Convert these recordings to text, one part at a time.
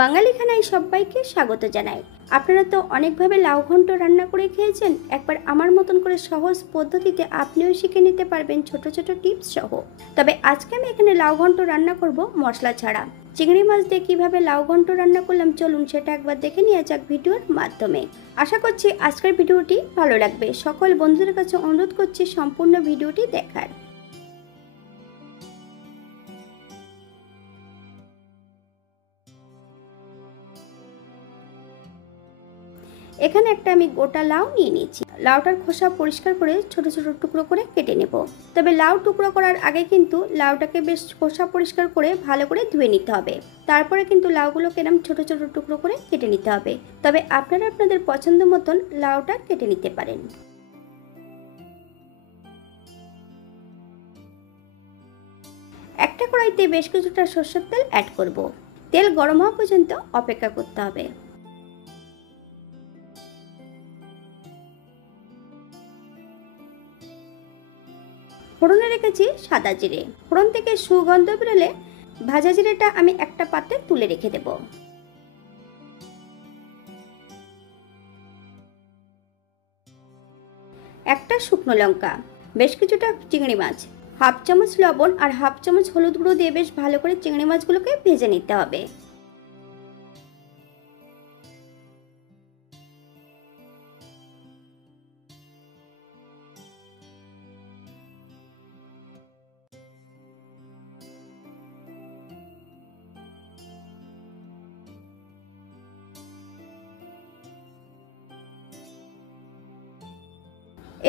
বাঙালি খানায় সবাইকে স্বাগত জানাই। আপনারা তো অনেকভাবে লাউ ঘন্ট রান্না করে খেয়েছেন। একবার আমার মতন করে সহজ পদ্ধতিতে আপনিও শিখে নিতে পারবেন ছোট ছোট টিপস সহ। তবে আজকে আমি এখানে লাউ ঘন্ট রান্না করব মশলা ছাড়া। চিংড়ি মাছ দিয়ে কিভাবে লাউ ঘন্ট রান্না করলাম চলুন সেটা একবার দেখে নেওয়া যাক ভিডিওর মাধ্যমে। আশা করছি আজকের ভিডিওটি ভালো লাগবে। সকল বন্ধুদের কাছে অনুরোধ করছি সম্পূর্ণ ভিডিওটি দেখার। এখানে একটা আমি গোটা লাউ নিয়ে নিয়েছি। লাউটার খোসা পরিষ্কার করে ছোট ছোট টুকরো করে কেটে নেব। তবে লাউ টুকরো করার আগে কিন্তু লাউটাকে বেশ খোসা পরিষ্কার করে ভালো করে ধুয়ে নিতে হবে। তারপরে কিন্তু লাউগুলোকে এরকম ছোট ছোট টুকরো করে কেটে নিতে হবে। তবে আপনারা আপনাদের পছন্দ মতন লাউটা কেটে নিতে পারেন। একটা কড়াইতে বেশ কিছুটা সরষের তেল অ্যাড করব। তেল গরম হওয়া পর্যন্ত অপেক্ষা করতে হবে। ফোড়নে রেখেছি সাদা জিরে। ফোড়ন থেকে সুগন্ধ বেরোলে ভাজা জিরেটা আমি একটা পাত্রে তুলে রেখে দেব। একটা শুকনো লঙ্কা, বেশ কিছুটা চিংড়ি মাছ, হাফ চামচ লবণ আর হাফ চামচ হলুদ গুঁড়ো দিয়ে বেশ ভালো করে চিংড়ি মাছগুলোকে ভেজে নিতে হবে।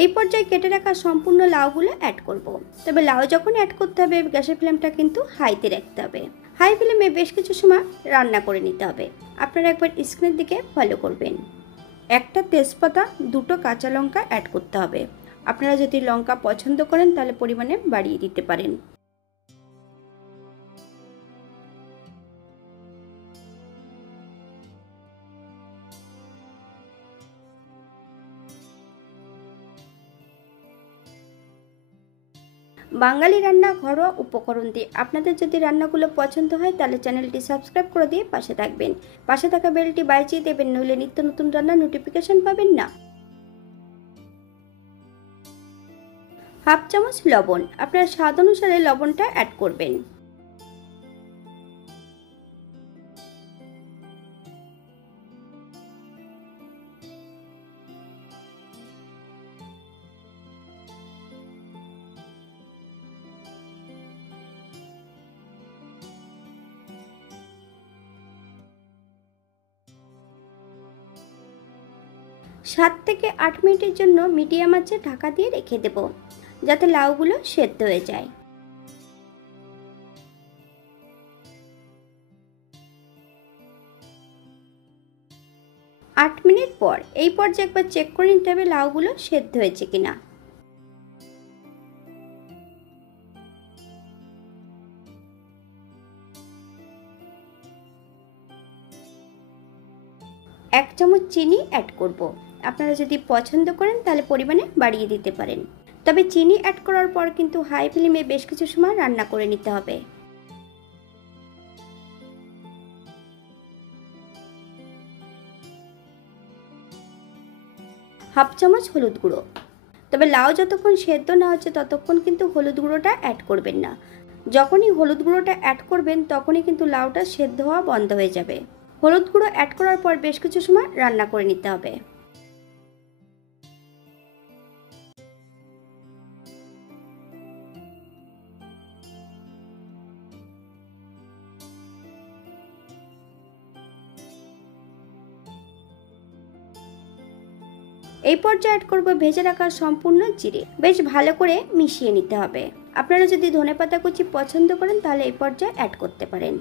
এই পর্যায়ে কেটে রাখা সম্পূর্ণ লাউগুলো অ্যাড করব। তবে লাউ যখন অ্যাড করতে হবে গ্যাসের ফ্লেমটা কিন্তু হাইতে রাখতে হবে। হাই ফ্লেমে বেশ কিছু সময় রান্না করে নিতে হবে। আপনারা একবার স্ক্রিনের দিকে ফলো করবেন। একটা তেজপাতা, দুটো কাঁচা লঙ্কা অ্যাড করতে হবে। আপনারা যদি লঙ্কা পছন্দ করেন তাহলে পরিমাণে বাড়িয়ে দিতে পারেন। বাঙালি রান্না ঘরোয়া উপকরণ দিয়ে আপনাদের যদি রান্নাগুলো পছন্দ হয় তাহলে চ্যানেলটি সাবস্ক্রাইব করে দিয়ে পাশে থাকবেন। পাশে থাকা বেলটি বাজিয়ে দেবেন, নইলে নিত্য নতুন রান্নার নোটিফিকেশন পাবেন না। হাফ চামচ লবণ, আপনার স্বাদ অনুসারে লবণটা অ্যাড করবেন। সাত থেকে 8 মিনিটের জন্য মিডিয়াম আঁচে ঢাকা দিয়ে রেখে দেব, যাতে লাউগুলো সেদ্ধ হয়ে যায়। 8 মিনিট পর এই পর্যায়ে একবার চেক করে নিতে হবে লাউগুলো সেদ্ধ হয়েছে কিনা। এক চামচ চিনি অ্যাড করব। আপনারা যদি পছন্দ করেন তাহলে পরিমাণে বাড়িয়ে দিতে পারেন। তবে চিনি অ্যাড করার পর কিন্তু হাই ফ্লেমে বেশ কিছু সময় রান্না করে নিতে হবে। হাফ চামচ হলুদ গুঁড়ো। তবে লাউ যতক্ষণ সেদ্ধ না হচ্ছে ততক্ষণ কিন্তু হলুদ গুঁড়োটা অ্যাড করবেন না। যখনই হলুদ গুঁড়োটা অ্যাড করবেন তখনই কিন্তু লাউটা সেদ্ধ হওয়া বন্ধ হয়ে যাবে। হলুদ গুঁড়ো অ্যাড করার পর বেশ কিছু সময় রান্না করে নিতে হবে। এই পর্যায়ে অ্যাড করব ভেজে রাখা সম্পূর্ণ জিরে। বেশ ভালো করে মিশিয়ে নিতে হবে। আপনারা যদি ধনেপাতা কুচি পছন্দ করেন তাহলে এই পর্যায়ে অ্যাড করতে পারেন।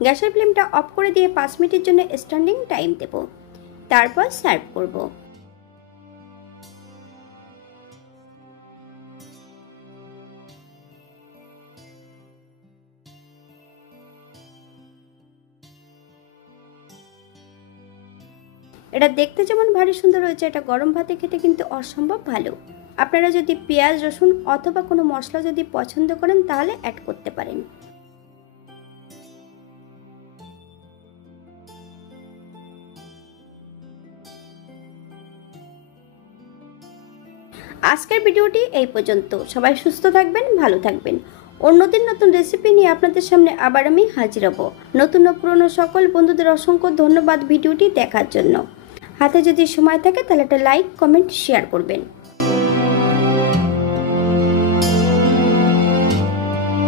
গ্যাসের ফ্লেমটা অফ করে দিয়ে 5 মিনিটের জন্য স্ট্যান্ডিং টাইম দেব। তারপর সার্ভ করব। এটা দেখতে যেমন ভারী সুন্দর হয়েছে, এটা গরম ভাতে খেতে কিন্তু অসম্ভব ভালো। আপনারা যদি পেঁয়াজ, রসুন অথবা কোনো মশলা যদি পছন্দ করেন তাহলে অ্যাড করতে পারেন। আজকের ভিডিওটি এই পর্যন্ত। সবাই সুস্থ থাকবেন, ভালো থাকবেন। অন্যদিন নতুন রেসিপি নিয়ে আপনাদের সামনে আবার আমি হাজির হব। নতুন ও পুরনো সকল বন্ধুদের অসংখ্য ধন্যবাদ ভিডিওটি দেখার জন্য। হাতে যদি সময় থাকে তাহলে একটা লাইক, কমেন্ট, শেয়ার করবেন।